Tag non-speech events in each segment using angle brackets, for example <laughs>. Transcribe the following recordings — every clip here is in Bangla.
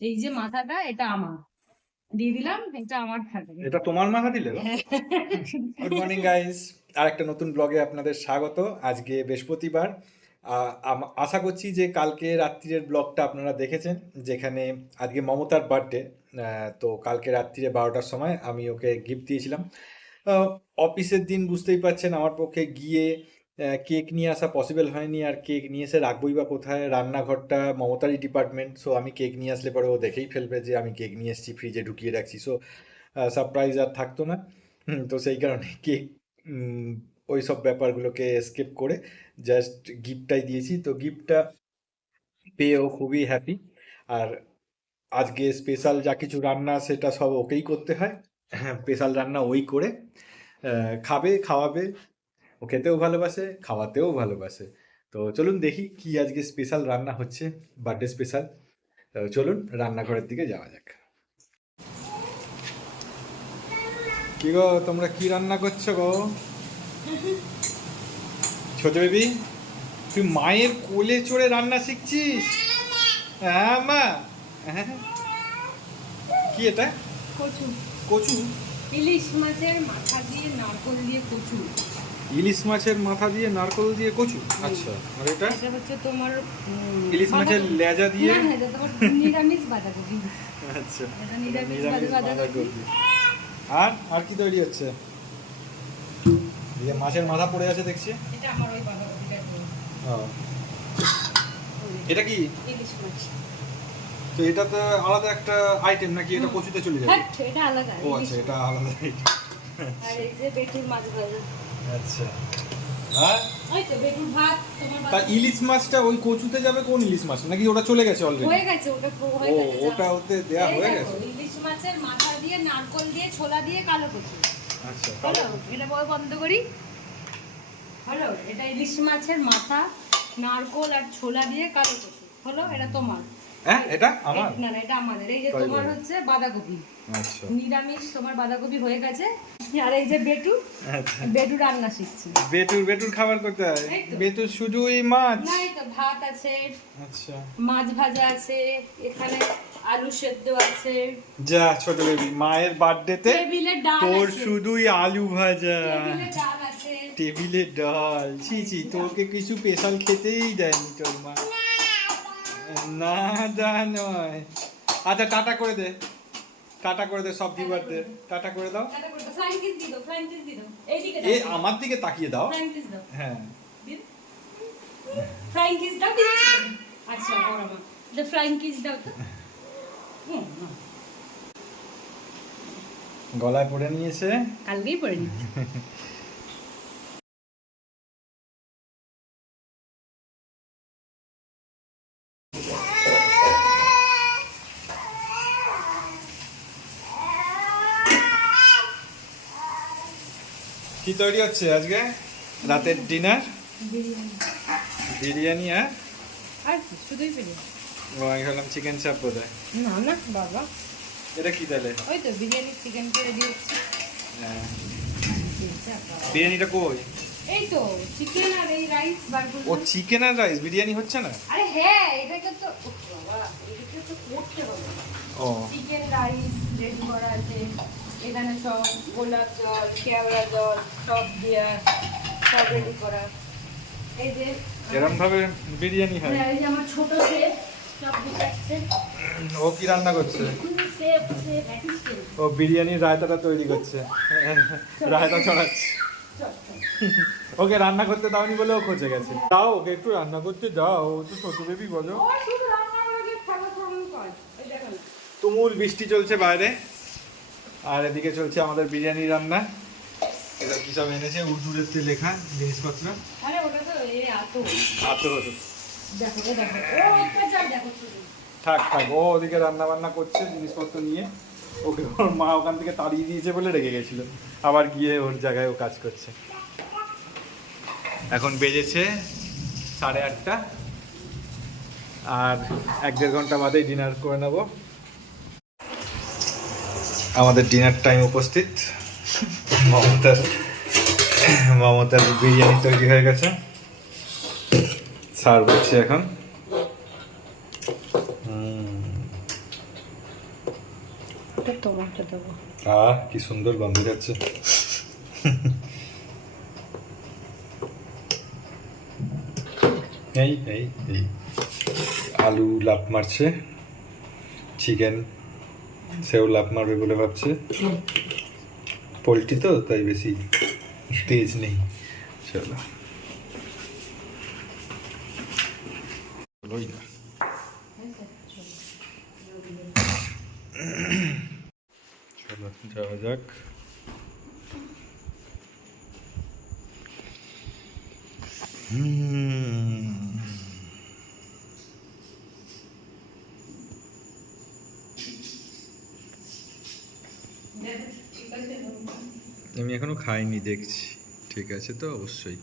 এই যে মাথাটা এটা আমার। দিয়ে দিলাম এটা আমার থাকবে এটা তোমার মাথা দিলে? গুড মর্নিং গাইস আর একটা নতুন ব্লগে আপনাদের স্বাগত। আজকে বৃহস্পতিবার। আশা করছি যে কালকে রাত্রির ব্লগটা আপনারা দেখেছেন যেখানে আজকে মমতার বার্থডে তো কালকে রাত্রিরে বারোটার সময় আমি ওকে গিফট দিয়েছিলাম। অফিসের দিন বুঝতেই পারছেন আমার পক্ষে গিয়ে কেক নিয়ে আসা পসিবল হয়নি আর কেক নিয়ে এসে রাখবোই বা কোথায়? রান্নাঘরটা মমতারই ডিপার্টমেন্ট সো আমি কেক নিয়ে আসলে পরে ও দেখেই ফেলবে যে আমি কেক নিয়ে এসেছি ফ্রিজে ঢুকিয়ে রাখছি। সো সারপ্রাইজ আর থাকতো না। তো সেই কারণে কেক ওই সব ব্যাপারগুলোকে স্কেপ করে জাস্ট গিফটটাই দিয়েছি। তো গিফটটা পেয়েও খুবই হ্যাপি আর আজকে স্পেশাল যা কিছু রান্না, সেটা সব ওকেই করতে হয়। স্পেশাল রান্না ওই করে খাবে, খাওয়াবে। ও খেতেও ভালোবাসে খাওয়াতেও ভালোবাসে। তো চলুন দেখি কি আজকে স্পেশাল রান্না হচ্ছে বার্থডে স্পেশাল চলুন রান্নাঘরের দিকে যাওয়া যাক। কি গো তোমরা কি রান্না করছ গো? ছোট বেবি তুই মায়ের কোলে চড়ে রান্না শিখছিস? হ্যাঁ মা। হ্যাঁ। কি এটা? কচু। কচু? ইলিশ মাছের মাথা দিয়ে নারকল দিয়ে কচু। ইলিশ মাছের মাথা দিয়ে নারকল দিয়ে কচু? আচ্ছা। আর এটা? এটা হচ্ছে তোমার ইলিশ মাছের। লেজা দিয়ে? না, এটা তোমার নিরামিষ বাঁধাকপি। আচ্ছা। এটা নিরামিষ বাঁধাকপি। আর আর কি তৈরি হচ্ছে? দিয়ে মাছের মাথা পড়ে আছে দেখছি। এটা আমার ওই বাঁধাকপিটা ও, এটা কি? ইলিশ মাছ। তো এটা তো আলাদা একটা আইটেম নাকি এটা কচুতে চলে যাবে? হ্যাঁ এটা আলাদা ও আচ্ছা এটা আলাদা। আর এই যে বেটুর মাছ ভাজা আচ্ছা। তো ইলিশ মাছটা ওই কচুতে যাবে কোন ইলিশ মাছ? নাকি ওটা চলে গেছে অলরেডি হয়ে গেছে ওটা হয়ে গেছে ওটা ওতে দেয়া হয়ে গেছে? ইলিশ মাছের মাথা দিয়ে নারকল দিয়ে ছোলা দিয়ে কালো কচু। আচ্ছা হলো এটা বড় বন্ধ করি। হলো এটা ইলিশ মাছের মাথা নারকল আর ছোলা দিয়ে কালো কচু। হলো এটা তোমার। হ্যাঁ এটা? আমার? না না এটা আমাদের। এই যে তোমার হচ্ছে বাঁধাকপি। আচ্ছা। নিরামিষ তোমার বাঁধাকপি হয়ে গেছে। আর এই যে বেটু আচ্ছা। বেটু রান্না শিখছি। বেটুর বেটুর খাবার করতে হয়? এই শুধুই মাছ? না তো ভাত আছে আচ্ছা। মাছ ভাজা আছে এখানে আলু সেদ্ধ আছে। যা ছোট বেবি মায়ের বার্থডেতে টেবিলে ডাল তোর শুধুই আলু ভাজা। টেবিলে ডাল আছে। টেবিলে ডাল। ছি ছি তোকে কিছু স্পেশাল খেতেই দেয়নি তোর মা। না দা নয়। আচ্ছা টাটা করে দে। টাটা করে দে সব ভিউয়ার দে টাটা করে দাও। এ আমার দিকে তাকিয়ে দাও। হ্যাঁ। ফ্লাইং কিস দাও আচ্ছা বড় মা। দ্য ফ্লাইং কিস দাও তো। হুম, হুম। গলায় পড়ে নিয়েছে। কালকেই পড়ে নিচ্ছি <laughs> কি তৈরি হচ্ছে আজকে? রাতের ডিনার বিরিয়ানি আর আর কি, শুধুই পেরে ও, আমি ভাবলাম চিকেন চাপ বোধ না না বাবা। এটা কি তাহলে? ওই তো বিরিয়ানি চিকেন রেডি হচ্ছে। হ্যাঁ। বিরিয়ানিটা কই? এই তো চিকেন আর এই রাইস বার ও চিকেন আর রাইস বিরিয়ানি হচ্ছে না? আরে হ্যাঁ এটাকে তো উফ বাবা এটাকে তো করতে হবে। ও। চিকেন রাইস রেডি করা আছে। এখানে সব গোলাপ জল কেওড়া জল সব দেওয়া সব রেডি করা। এই যে এরম ভাবে বিরিয়ানি হয়? হ্যাঁ, এই যে আমার ছোট শেফ সব ও কি রান্না করছে? শেফ শেফ ও বিরিয়ানির রায়তাটা তৈরি করছে। রায়তা ছড়াচ্ছে। ওকে রান্না করতে দাওনি বলে ও খোঁজে গেছে। দাও ওকে একটু রান্না করতে দাও ও তো ছোট বেবি বলো। তুমুল বৃষ্টি চলছে বাইরে। আর এদিকে চলছে আমাদের বিরিয়ানি রান্না। এটা কি সব এনেছে? উর্দুরেতে লেখা জিনিসপত্র। থাক থাক ও ওদিকে রান্না বান্না করছে জিনিসপত্র নিয়ে। ওকে ওর মা ওখান থেকে তাড়িয়ে দিয়েছে বলে রেগে গেছিল। আবার গিয়ে ওর জায়গায় ও কাজ করছে। এখন বেজেছে সাড়ে আটটা। আর এক দেড় ঘণ্টা বাদেই ডিনার করে নেব। আমাদের ডিনার টাইম উপস্থিত। মমতার মমতার বিরিয়ানি তৈরি হয়ে গেছে। সার্ভ হচ্ছে এখন। আহ কি সুন্দর গন্ধ যাচ্ছে। এই এই এই। আলু লাফ মারছে। চিকেন সেও লাফ মারবে বলে ভাবছে। পোলট্রি তো, তাই বেশি তেজ নেই। চলো, যাওয়া যাক। হুম। আমি এখনও খাইনি, দেখছি। ঠিক আছে তো? অবশ্যই।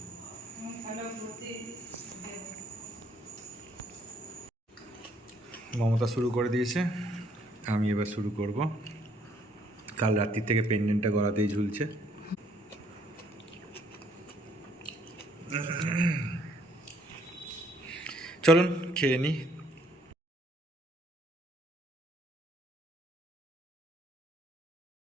মমতা শুরু করে দিয়েছে। আমি এবার শুরু করব। কাল রাত্রি থেকে পেন্ডেন্টটা গলাতেই ঝুলছে। চলুন, খেয়ে নিই